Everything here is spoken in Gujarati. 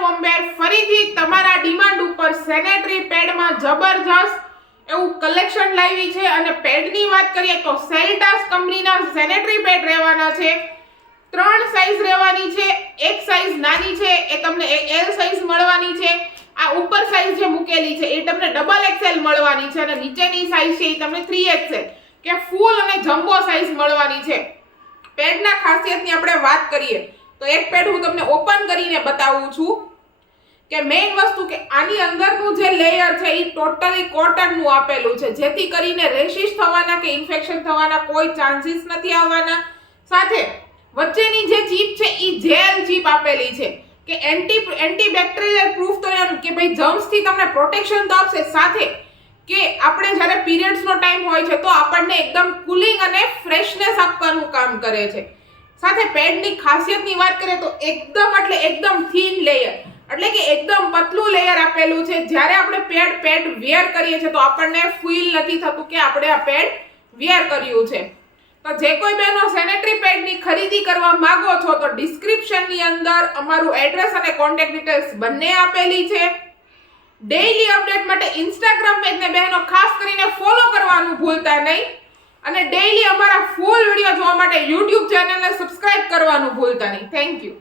ફોર્મવેર ફરીથી તમારા ડિમાન્ડ ઉપર સેનેટરી પેડમાં જબરજસ્ત એવું કલેક્શન લાવી છે અને પેડની વાત કરીએ તો સેલ્ટાસ કંપનીના સેનેટરી પેડ રહેવાના છે. 3 સાઈઝ રહેવાની છે. એક સાઈઝ નાની છે એ તમને એલ સાઈઝ મળવાની છે. આ ઉપર સાઈઝ જે મૂકેલી છે એ તમને ડબલ એક્સેલ મળવાની છે અને નીચેની સાઈઝ છે એ તમને 3XL કે ફૂલ અને જમ્બો સાઈઝ મળવાની છે. પેડના ખાસિયતની આપણે વાત કરીએ તો એક પેડ હું તમને ઓપન કરીને બતાવું છું કે મેઇન વસ્તુ કે આની અંદરનું જે લેયર છે એ ટોટલી કોટનનું આપેલું છે, જેથી કરીને રેશિશ થવાના કે ઇન્ફેક્શન થવાના કોઈ ચાન્સીસ નથી આવવાના. સાથે વચ્ચેની જે ચીપ છે એ જેલ ચીપ આપેલી છે કે એન્ટીબેક્ટેરિયલ પ્રૂફ તો એનું કે ભાઈ જર્મ્સ થી તમને પ્રોટેક્શન તો આપશે, સાથે કે આપણે જ્યારે પીરિયડ્સ નો ટાઈમ હોય છે તો આપણને એકદમ કુલિંગ અને ફ્રેશનેસ આપવાનું કામ કરે છે. સાથે પેડની ખાસિયતની વાત કરીએ તો એકદમ થીન લેયર એટલે કે એકદમ પતલું લેયર આપેલું છે. જ્યારે આપણે પેડ વેર કરીએ છીએ તો આપણને ફીલ નથી થતું કે આપણે આ પેડ વેર કર્યું છે. તો જે કોઈ બહેનો સેનેટરી પેડની ખરીદી કરવા માંગો છો તો ડિસ્ક્રિપ્શનની અંદર અમારું એડ્રેસ અને કોન્ટેક્ટ ડિટેલ્સ બંને આપેલી છે. ડેઈલી અપડેટ માટે ઇન્સ્ટાગ્રામ પેજને બહેનો ખાસ કરીને ફોલો કરવાનું ભૂલતા નહીં અને ડેઈલી અમારા ફૂલ વિડીયો જોવા માટે YouTube ચેનલને સબસ્ક્રાઇબ કરવાનું ભૂલતા નહીં. Thank you.